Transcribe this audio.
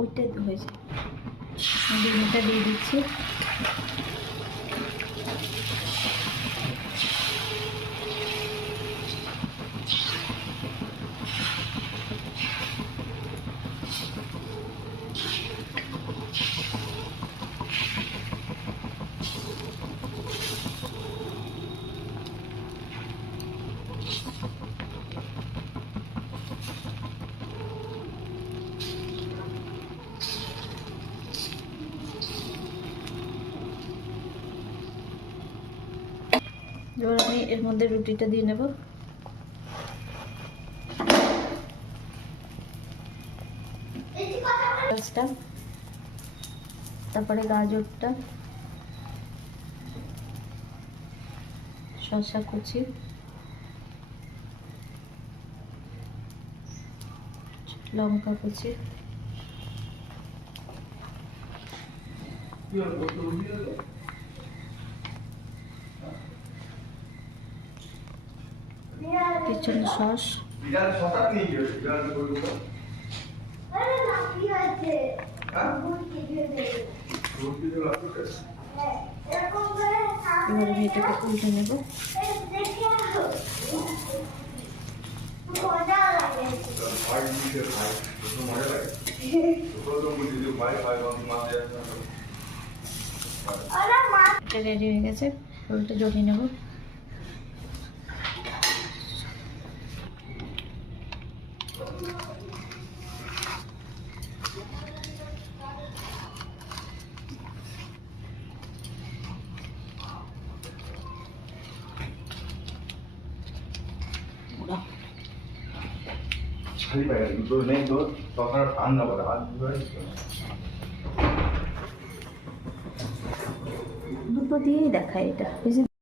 ওইটাই তো হয়েছে, ডিমটা দিয়ে দিচ্ছি। এবার আমি এর মধ্যে রুটিটা দিয়ে নেব। তারপরে গাজরটা, শসা কুচি, লঙ্কা কুচি, পিছনে সস, এবার আমি এটাকে উল্টে নেব। এটা রেডি হয়ে গেছে, উল্টে জড়িয়ে নেব। দুটো দিয়েই দেখায় এটা।